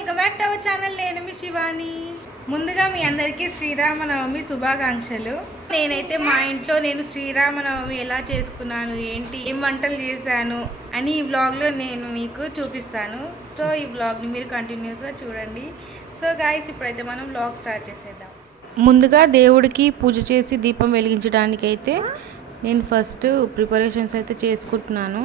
Welcome back to our channel. నేను మీ శివాని. ముందుగా మీ అందరికీ శ్రీరామనవమి శుభాకాంక్షలు. నేనైతే మా ఇంట్లో నేను శ్రీరామనవమి ఎలా చేసుకున్నాను, ఏంటి, ఏం వంటలు చేశాను అని ఈ వ్లాగ్లో నేను మీకు చూపిస్తాను. సో ఈ వ్లాగ్ని మీరు కంటిన్యూస్గా చూడండి. సో గాయ్స్, ఇప్పుడైతే మనం వ్లాగ్ స్టార్ట్ చేసేద్దాం. ముందుగా దేవుడికి పూజ చేసి దీపం వెలిగించడానికి అయితే నేను ఫస్ట్ ప్రిపరేషన్స్ అయితే చేసుకుంటున్నాను.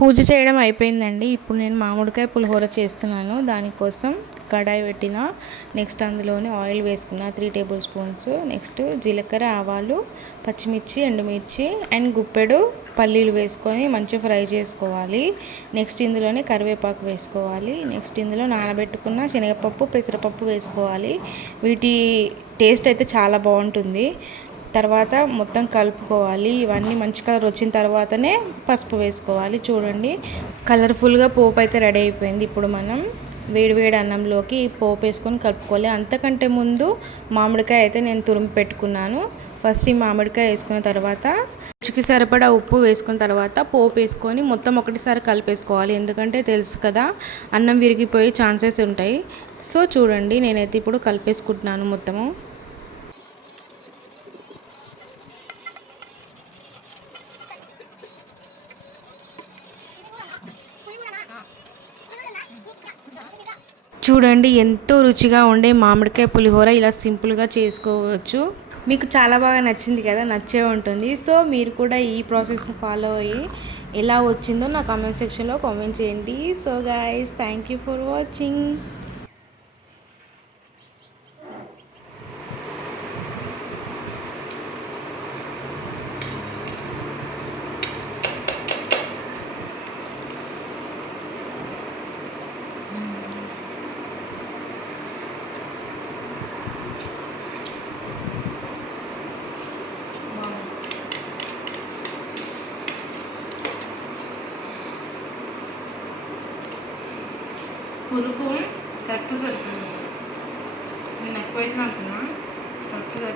పూజ చేయడం అయిపోయిందండి. ఇప్పుడు నేను మామిడికాయ పులిహోర చేస్తున్నాను. దానికోసం కడాయి పెట్టిన, నెక్స్ట్ అందులోనే ఆయిల్ వేసుకున్న 3 టేబుల్ స్పూన్స్, నెక్స్ట్ జీలకర్ర, ఆవాలు, పచ్చిమిర్చి, ఎండుమిర్చి అండ్ గుప్పెడు పల్లీలు వేసుకొని మంచిగా ఫ్రై చేసుకోవాలి. నెక్స్ట్ ఇందులోనే కరివేపాకు వేసుకోవాలి. నెక్స్ట్ ఇందులో నానబెట్టుకున్న శనగపప్పు, పెసరపప్పు వేసుకోవాలి. వీటి టేస్ట్ అయితే చాలా బాగుంటుంది. తర్వాత మొత్తం కలుపుకోవాలి. ఇవన్నీ మంచి కలర్ వచ్చిన తర్వాతనే పసుపు వేసుకోవాలి. చూడండి, కలర్ఫుల్గా పోపు అయితే రెడీ అయిపోయింది. ఇప్పుడు మనం వేడివేడి అన్నంలోకి పోపు వేసుకొని కలుపుకోవాలి. అంతకంటే ముందు మామిడికాయ అయితే నేను తురిమి పెట్టుకున్నాను. ఫస్ట్ ఈ మామిడికాయ వేసుకున్న తర్వాత రుచికి సరిపడా ఉప్పు వేసుకున్న తర్వాత పోపు వేసుకొని మొత్తం ఒకటిసారి కలిపేసుకోవాలి. ఎందుకంటే తెలుసు కదా, అన్నం విరిగిపోయే ఛాన్సెస్ ఉంటాయి. సో చూడండి, నేనైతే ఇప్పుడు కలిపేసుకుంటున్నాను మొత్తము. చూడండి, ఎంతో రుచిగా ఉండే మామిడికాయ పులిహోర ఇలా సింపుల్గా చేసుకోవచ్చు. మీకు చాలా బాగా నచ్చింది కదా, నచ్చే ఉంటుంది. సో మీరు కూడా ఈ ప్రాసెస్ని ఫాలో అయ్యి ఎలా వచ్చిందో నా కామెంట్ సెక్షన్లో కామెంట్ చేయండి. So guys, thank you for watching. పులుపు కరెక్ట్ సరిపోయింది. నేను ఎక్కువైతే అనుకున్నా.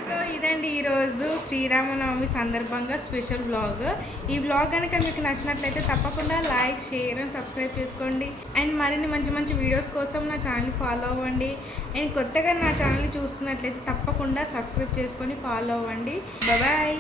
సో ఇదండి ఈరోజు శ్రీరామనవమి సందర్భంగా స్పెషల్ వ్లాగ్. ఈ వ్లాగ్ కనుక మీకు నచ్చినట్లయితే తప్పకుండా లైక్, షేర్ అండ్ సబ్స్క్రైబ్ చేసుకోండి. అండ్ మరిన్ని మంచి మంచి వీడియోస్ కోసం నా ఛానల్ ఫాలో అవ్వండి. అండ్ కొత్తగా నా ఛానల్ చూస్తున్నట్లయితే తప్పకుండా సబ్స్క్రైబ్ చేసుకొని ఫాలో అవ్వండి. బాయ్.